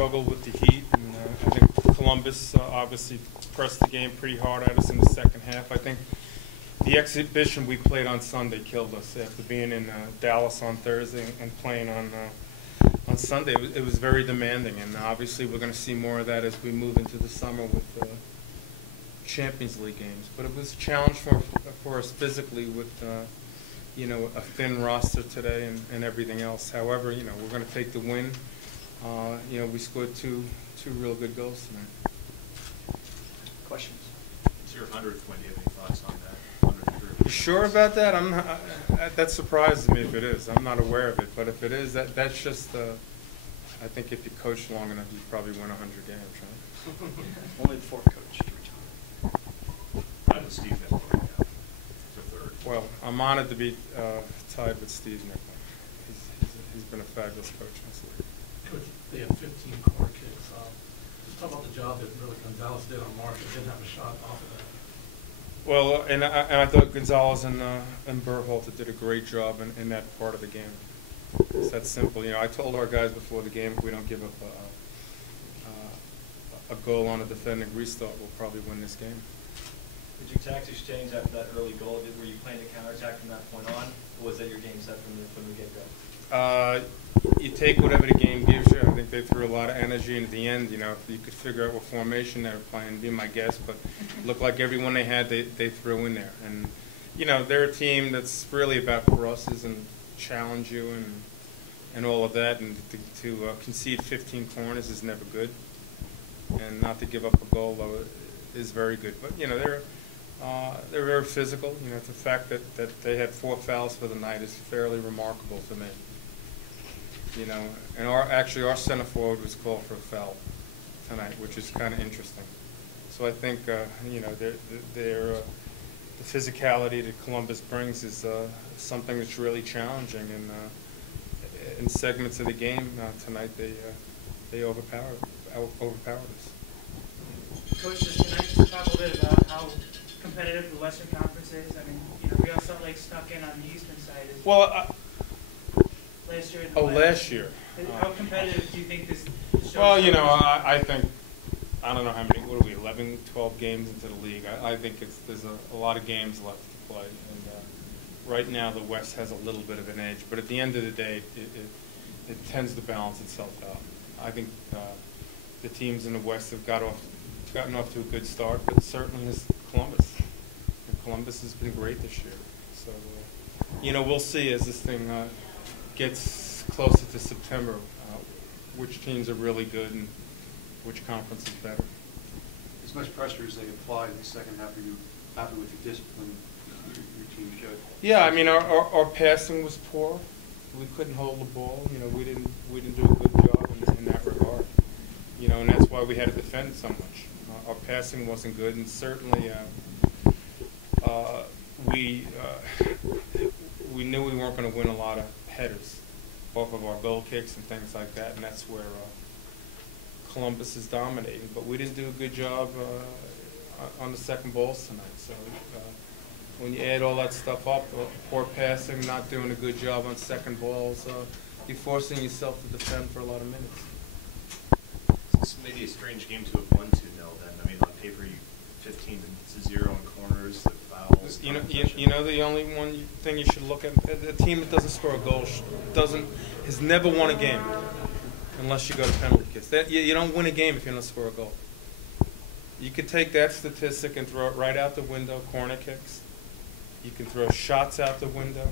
struggled with the heat, and I think Columbus obviously pressed the game pretty hard at us in the second half. I think the exhibition we played on Sunday killed us after being in Dallas on Thursday and playing on Sunday. It was very demanding, and obviously we're going to see more of that as we move into the summer with Champions League games. But it was a challenge for us physically with you know, a thin roster today and everything else. However, you know, we're going to take the win. You know, we scored two real good goals tonight. Questions? It's your 100th win. Do you have any thoughts on that? You sure about that? I'm not, that surprises me if it is. I'm not aware of it. But if it is, that's just, I think if you coach long enough, you probably win 100 games, right? Only the fourth coach to retire. How does Steve Nicolay right now? The third. Well, I'm honored to be tied with Steve Nicolay. He's been a fabulous coach in this league. Coach, they had 15 corner kicks. Just talk about the job that really Gonzalez did on Mark. He didn't have a shot off of that. Well, and I thought Gonzalez and Berhalter did a great job in that part of the game. It's that simple. You know, I told our guys before the game, if we don't give up a goal on a defending restart, we'll probably win this game. Did your tactics change after that early goal? Were you playing the counterattack from that point on, or was that your game set from the get-go? You take whatever the game gives you. I think they threw a lot of energy, and at the end, you know, if you could figure out what formation they were playing, be my guess, but it looked like everyone they had, they threw in there. And, you know, they're a team that's really about for us and challenge you and all of that, and to concede 15 corners is never good, and not to give up a goal, though, is very good. But, you know, they're very physical. You know, the fact that they had 4 fouls for the night is fairly remarkable to me. You know, and actually our center forward was called for a foul tonight, which is kind of interesting. So I think you know, the physicality that Columbus brings is something that's really challenging, and in segments of the game tonight they overpowered us. Coach, just tonight, just talk a little bit about how competitive the Western Conference is. I mean, you know, Real Salt Lake snuck in on the Eastern side. Well, last year. Last year. How competitive do you think this show? Well, you know, I think, I don't know how many, what are we, 11, 12 games into the league. I think there's a lot of games left to play. And right now the West has a little bit of an edge. But at the end of the day, it tends to balance itself out. I think the teams in the West have gotten off to a good start, but certainly has Columbus. And Columbus has been great this year. So, you know, we'll see as this thing gets closer to September, which teams are really good and which conference is better. As much pressure as they apply in the second half, are you happy with the discipline your team showed? Yeah, I mean, our passing was poor. We couldn't hold the ball. You know, we didn't do a good job in that regard. You know, and that's why we had to defend so much. Our passing wasn't good, and certainly we knew we weren't going to win a lot of headers off of our goal kicks and things like that, and that's where Columbus is dominating. But we didn't do a good job on the second balls tonight. So when you add all that stuff up, poor passing, not doing a good job on second balls, you're forcing yourself to defend for a lot of minutes. It's maybe a strange game to have won 2-0 then. I mean, on paper, 15-0 in corners, the fouls. You know the only thing you should look at, a team that doesn't score a goal has never won a game unless you go to penalty kicks. You don't win a game if you don't score a goal. You could take that statistic and throw it right out the window, corner kicks. You can throw shots out the window.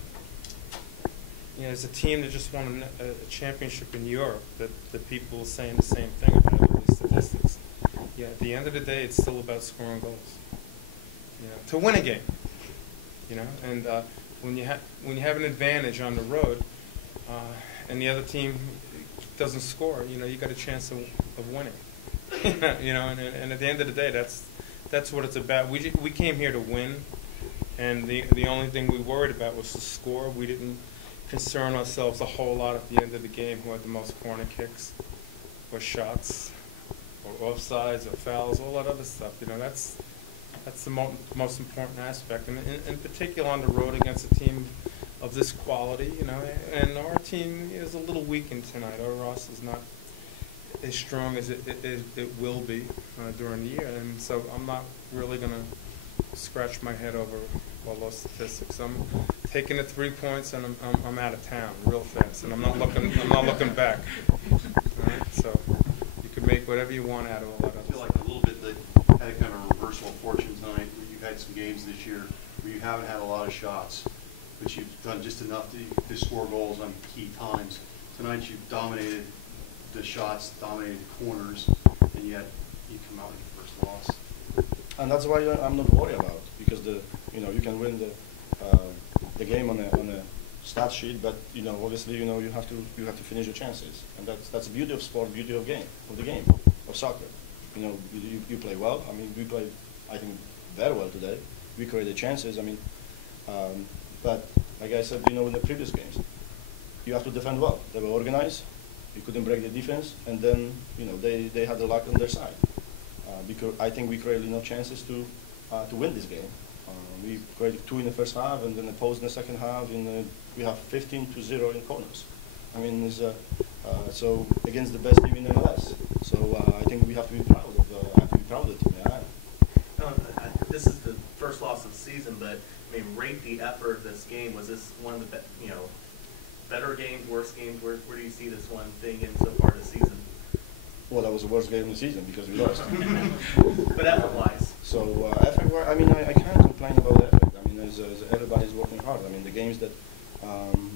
You know, as a team that just won a championship in Europe, that people are saying the same thing about all these statistics. Yeah, at the end of the day, it's still about scoring goals. You know, to win a game. You know, and when you have an advantage on the road, and the other team doesn't score, you know, you got a chance of winning. You know, and at the end of the day, that's what it's about. We came here to win, and the only thing we worried about was to score. We didn't concern ourselves a whole lot at the end of the game who had the most corner kicks or shots or offsides or fouls, all that other stuff. You know, that's the most important aspect, and in particular on the road against a team of this quality. You know, and our team is a little weakened tonight. Our roster is not as strong as it will be during the year. And so I'm not really going to scratch my head over all those statistics. I'm taking the 3 points and I'm out of town real fast, and I'm not looking back. All right? So you can make whatever you want out of all that. I feel like a little bit that had a kind of reversal of fortune tonight, where you've had some games this year where you haven't had a lot of shots, but you've done just enough to score goals on key times. Tonight you've dominated the shots, dominated the corners, and yet you come out with your first loss. And that's why I'm not worried about, because you can win the game on a stat sheet, but obviously you have to finish your chances, and that's the beauty of sport, beauty of the game of soccer. You play well. I mean, we played, I think, very well today. We created chances. I mean, but like I said, in the previous games, you have to defend well. They were organized. You couldn't break the defense, and then they had the luck on their side. Because I think we created enough chances to win this game. We created 2 in the first half, and then opposed in the second half. We have 15-0 in corners. I mean, it's, so against the best team in MLS. So I think we have to be proud of the team. Yeah. This is the first loss of the season, but I mean, rate the effort of this game. Was this one of the better games, worse games? Where do you see this one fitting in so far this season? Well, that was the worst game of the season because we lost. But effort-wise. So effort-wise, I mean, I can't complain about effort. I mean, everybody's working hard. I mean, the games that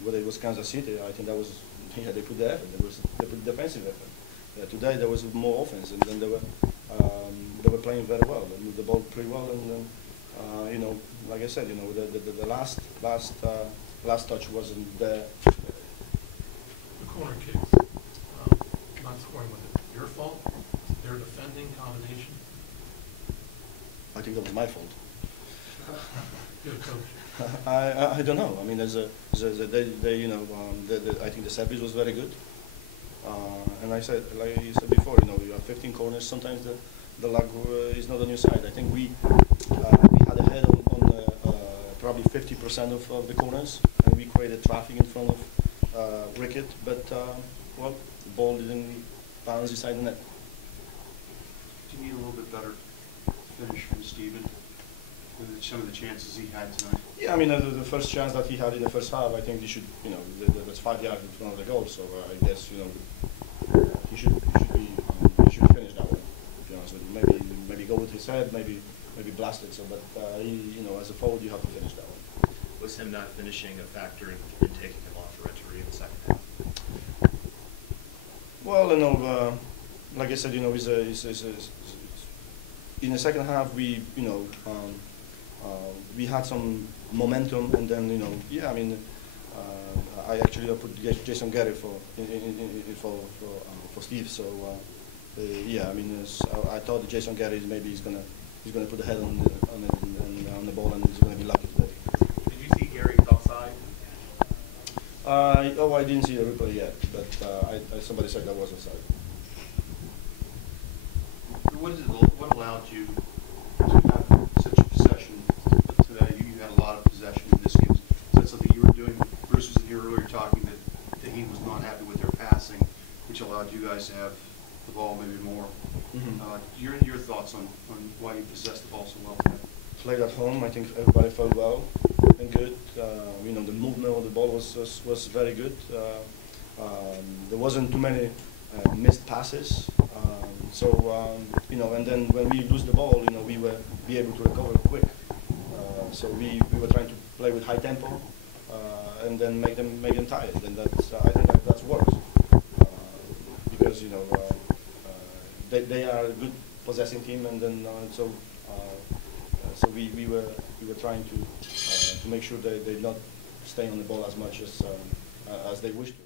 whether it was Kansas City, I think that was they put the effort. They put defensive effort. Today there was more offense, and then they were playing very well. They moved the ball pretty well, and then like I said, the last touch wasn't there. The corner kicks, not scoring, was it your fault? Their defending combination? I think that was my fault. Good coach. I don't know. I mean, I think the service was very good. And I said, like you said before, you have 15 corners. Sometimes the luck is not on your side. I think we had a head on probably 50% of the corners, and we created traffic in front of Rickett. But well, the ball didn't bounce inside the net. Do you need a little bit better finish from Steven with some of the chances he had tonight? Yeah, I mean, the first chance that he had in the first half, I think he should, that's 5 yards in front of the goal. So I guess, he should finish that one. To be honest with you, maybe go with his head, maybe blast it. So, but as a forward, you have to finish that one. Was him not finishing a factor in taking him off the Renteria in the second half? Well, like I said, in the second half, we had some momentum, and then yeah, I mean, I actually put Jason Garrett for Steve. So yeah, I mean, I thought that Jason Garrett maybe he's gonna put the head on the ball, and he's gonna be lucky today. Did you see Gary offside? I didn't see the replay yet, but somebody said that was offside. What allowed you to have such a possession today? You had a lot of possession in this game. Is that something you were doing? Bruce was in here earlier talking that he was not happy with their passing, which allowed you guys to have the ball maybe more. Mm-hmm. Your thoughts on why you possessed the ball so well today? Played at home. I think everybody felt well and good. The movement of the ball was very good. There wasn't too many missed passes. And then when we lose the ball, we were be able to recover quick. So we were trying to play with high tempo and then make them tired. And I think that's works because they are a good possessing team, and then so we were trying to make sure they not stay on the ball as much as they wish to.